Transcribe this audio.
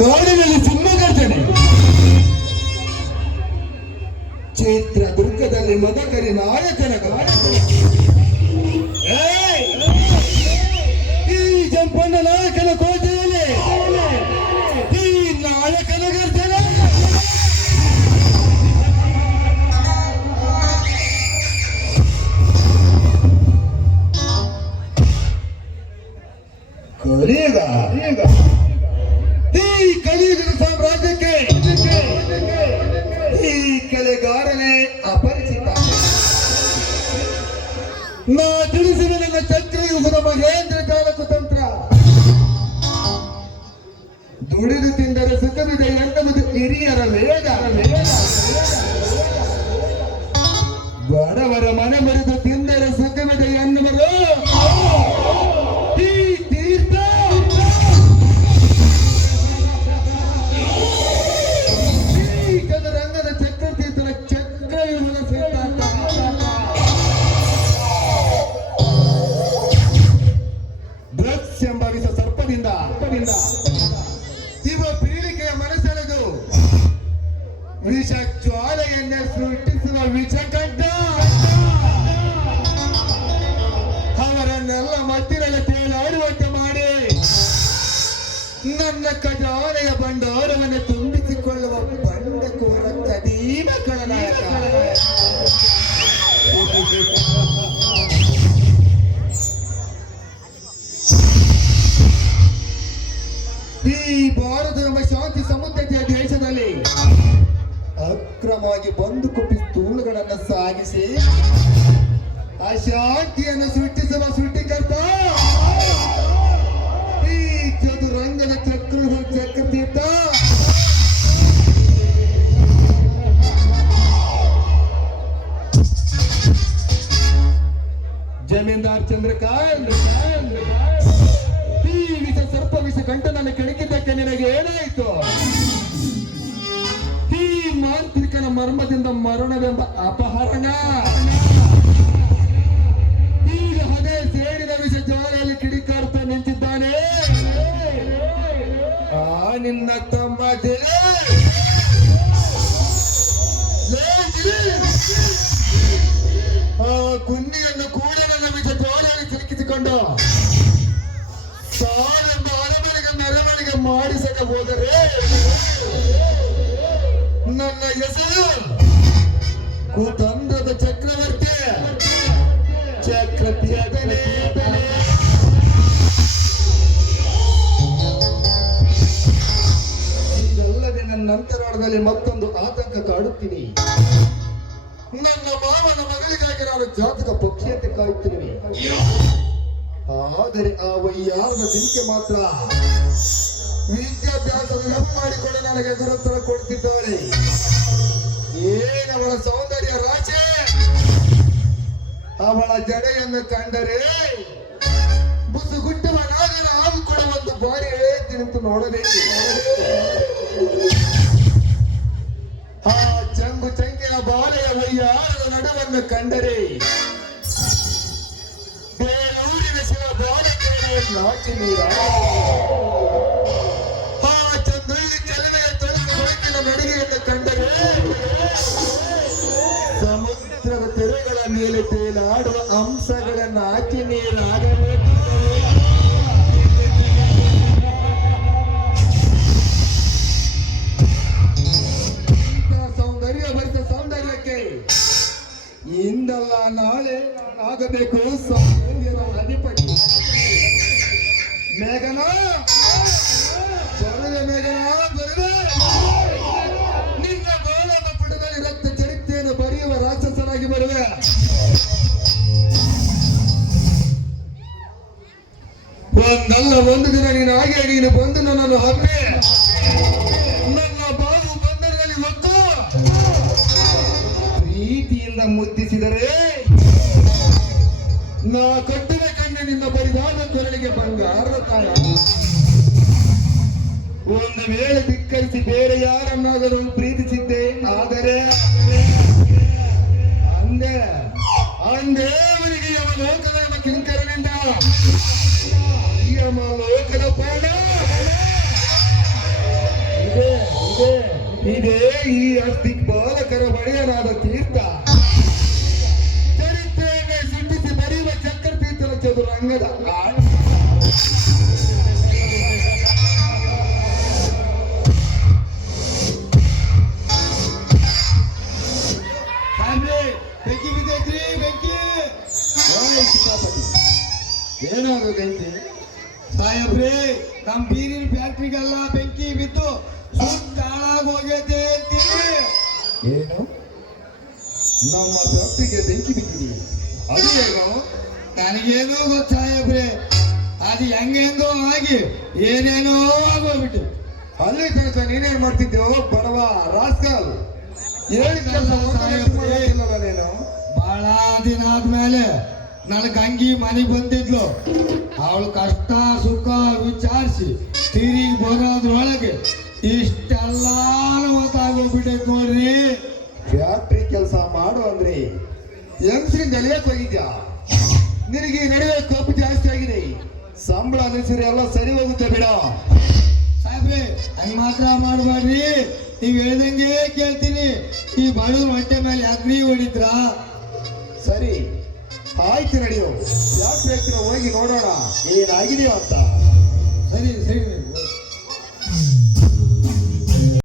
ಕಾಡಿನಲ್ಲಿ ಸಿಂಹ ಗರ್ಜನೆ ಚೈತ್ರ ದುರ್ಗದಲ್ಲಿ ಮದಕರಿ ನಾಯಕನ ಗಾಯಕನ. ಈ ಕಲೆಗಾರನೇ ಅಪರಿಚಿತ. ಡ್ರಗ್ಸ್ ಎಂಬ ವಿಷ ಸರ್ಪದಿಂದ. ಇವ ಪೀಳಿಗೆಯ ಮನಸ್ಸೆಳೆದು ವಿಷ ಜ್ವಾಲೆಯನ್ನೇ ಸೃಷ್ಟಿಸುವ ವಿಷಕಡ್ಡ. ಅವರನ್ನೆಲ್ಲ ಮತ್ತಿರಲ್ಲ ತೇಲಾಡುವಂತೆ ಮಾಡಿ. ನನ್ನ ಖಜಾನೆಯ ಭಂಡಾರವನ್ನು ಅಕ್ರಮವಾಗಿ ಬಂದು ಕೊಟ್ಟಿ ತೂಳುಗಳನ್ನು ಸಾಗಿಸಿ, ಆ ಶಾಂತಿಯನ್ನು ಸೃಷ್ಟಿಸುವ ಸೃಷ್ಟಿಕರ್ತ. ಈ ಚದುರಂಗನ ಚಕ್ರ ಚಕ್ರತೀರ್ಥ. ಜಮೀನ್ದಾರ್ ಚಂದ್ರಕಾಂತ್. ಮರ್ಮದಿಂದ ಮರಣವೆಂಬ ಅಪಹರಣ. ಈಗ ಅದೇ ಸೇರಿದ ವಿಷ ಜ್ವಾಲೆಯಲ್ಲಿ ಕಿಡಿಕಾರ್ತ ನಿಂತಿದ್ದಾನೆ. ಆ ನಿನ್ನ ತಮ್ಮ. ಆ ಗುನ್ನಿಯನ್ನು ಕೂಡ ನನ್ನ ವಿಷ ಜ್ವಾಲೆಯಲ್ಲಿ ಸಿಲುಕಿಸಿಕೊಂಡು ಸಾಲೆಂಬ ಅರಮನೆಗೆ ಮೆರವಣಿಗೆ ಮಾಡಿಸಕ ಹೋದರೆ ನನ್ನ ಹೆಸರು ಕುತಂತ್ರದ ಚಕ್ರವರ್ತಿ. ಚಕ್ರತಿಯ ಇದಲ್ಲದೆ ನನ್ನ ಅಂತರಾಳದಲ್ಲಿ ಮತ್ತೊಂದು ಆತಂಕ ಕಾಡುತ್ತೀನಿ. ನನ್ನ ಮಾವನ ಮಗಳಿಗಾಗಿ ನಾನು ಜಾತಕ ಪಕ್ಷಿಯಂತೆ ಕಾಯುತ್ತಿರುವೆ. ಆದರೆ ಆ ವೈಯಾರದ ದಿನಕ್ಕೆ ಮಾತ್ರ ವಿದ್ಯಾಭ್ಯಾಸ ಮಾಡಿಕೊಂಡು ನನಗೆ ಎದುರುತ್ತರ ಕೊಡ್ತಿದ್ದಾರೆ ಏನವಳ ಸೌಂದರ್ಯ ರಾಜೇ? ಅವಳ ಜಡೆಯನ್ನು ಕಂಡರೆ ಬುಸುಗುಟ್ಟುವ ನಾಗರ ಹಾವು ಕೂಡ ಒಂದು ಬಾರಿ ತಿಂತು ನೋಡಬೇಕು ಆ ಚಂಗು ಚಂಗಿನ ಬಾಲೆಯ ವೈಯಾರದ ನಡುವನ್ನು ಕಂಡರೆ ಬೇರೂರಿನ ಶಿವ ಬಾಲಕ್ಕೆ ನಾಚಿ ನೀರ ತೊಳಕು ಹೊರಗಿನ ನಡಿಗೆಯನ್ನು ಕಂಡರೆ ಸಮುದ್ರದ ತೆರೆಗಳ ಮೇಲೆ ತೇಲಾಡುವ ಅಂಶಗಳನ್ನು ಹಾಕಿ ನೀರಾಗಬೇಕು ಇಂಥ ಸೌಂದರ್ಯ ಭರಿತ ಸೌಂದರ್ಯಕ್ಕೆ ಇಂದಲ್ಲ ನಾಳೆ ಆಗಬೇಕು ಸೌಂದರ್ಯದ ಅಧಿಪತಿ ಮೇಘನ ಬರುವೆ ಮೇಘನ ಹಾಗೆ ನೀನು ಬಂದು ನನ್ನನ್ನು ಹಬ್ಬೆ ನನ್ನ ಬಾವು ಬಂದರಲ್ಲಿ ಒತ್ತು ಪ್ರೀತಿಯಿಂದ ಮುದ್ದಿಸಿದರೆ ನಾ ಕಟ್ಟಿದ ಕಣ್ಣಿನಿಂದ ಬರಿದಾದ ಕೊರಳಿಗೆ ಬಂಗಾರದ ತಾಯ ಒಂದು ವೇಳೆ ಧಿಕ್ಕರಿಸಿ ಬೇರೆ ಯಾರನ್ನಾದರೂ ಪ್ರೀತಿಸಿದ್ದೆ ಆದರೆ ಅಂದೆ ಅಂದೇ ಅವನಿಗೆ ಯಮ ಲೋಕದ ಕಿಂಕರನಿಂದ ಲೋಕದ ಪ್ರಾಣ ಇದೇ. ಈ ಅಸ್ತಿಕ್ ಬಾಲಕರ ಒಡೆಯರಾದ ತೀರ್ಥ ಚರಿತ್ರೆಯನ್ನೇ ಸೃಷ್ಟಿಸಿ ಬರೆಯುವ ಚಕ್ರತೀರ್ಥನ ಚದುರಂಗದ. ಏನಾಗದಂತೆ ಸಾಹೇಬ್ರೇ ನಮ್ ಬೀರಿನ ಫ್ಯಾಕ್ಟ್ರಿಗೆಲ್ಲ ಬೆಂಕಿ ಬಿದ್ದು ಸುತ್ತ ಹಾಳಾಗ್ ಹೋಗೈತೆ ಅಂತೀರಿ? ಏನು? ನಮ್ಮ ಫ್ಯಾಕ್ಟ್ರಿಗೆ ಬೆಂಕಿ ಬಿದ್ದಿದೆ ಅದು ಏನು ನನಗೇನೋ ಗೊತ್ತ ಸಾಹೇಬ್ರೆ. ಅದು ಹೆಂಗೆಂಗೋ ಆಗಿ ಏನೇನೋ ಆಗೋಗ್ಬಿಟ್ಟು. ಅಲ್ಲಿ ತನಕ ನೀನೇನ್ ಮಾಡ್ತಿದ್ದೆವು ಬಡವ ರಾಸ್ಕಲ್? ಹೇಳಿ ಕೆಲಸ ನೀನು? ಬಹಳ ದಿನ ಆದ್ಮೇಲೆ ನನ್ನ ಗಂಗಿ ಮನೆಗೆ ಬಂದಿದ್ಲು. ಅವಳು ಕಷ್ಟ ಸುಖ ವಿಚಾರಿಸಿ ತಿರುಗಿ ಬರೋದ್ರೊಳಗೆ ಇಷ್ಟೆಲ್ಲ ಗೊತ್ತಾಗೋಗ್ಬಿಟ್ಟೈತೆ ನೋಡ್ರಿ. ಫ್ಯಾಕ್ಟ್ರಿ ಕೆಲಸ ಮಾಡು ಅಂದ್ರಿ ಹೆಂಗ್ಸ್ರಿಂದ ಅಲಿಯಕ್ ಹೋಗಿದ್ಯಾ ನಿನಗೆ ನಡುವೆ ಕಪ್ಪು ಜಾಸ್ತಿ ಆಗಿದೆ. ಸಂಬಳ ಅನಿಸಿದ್ರೆ ಎಲ್ಲ ಸರಿ ಹೋಗುತ್ತೆ ಬಿಡ. ಸಾಹೇಬ್ರೆ ಹಂಗ್ ಮಾತ್ರ ಮಾಡ್ಬಾರ್ರಿ ನೀವ್ ಹೇಳ್ದಂಗೆ ಕೇಳ್ತೀನಿ. ಈ ಬಡವ್ರ ಹೊಟ್ಟೆ ಮೇಲೆ ಅಗ್ನಿ ಹೊಡಿದ್ರ? ಸರಿ. ಆಯ್ತು ನಡೆಯೋ. ಯಾಕೆ ಹೋಗಿ ನೋಡೋಣ. ಏನಾಗಿದೆಯೋ ಅಂತ. ಸರಿ ಸರಿ.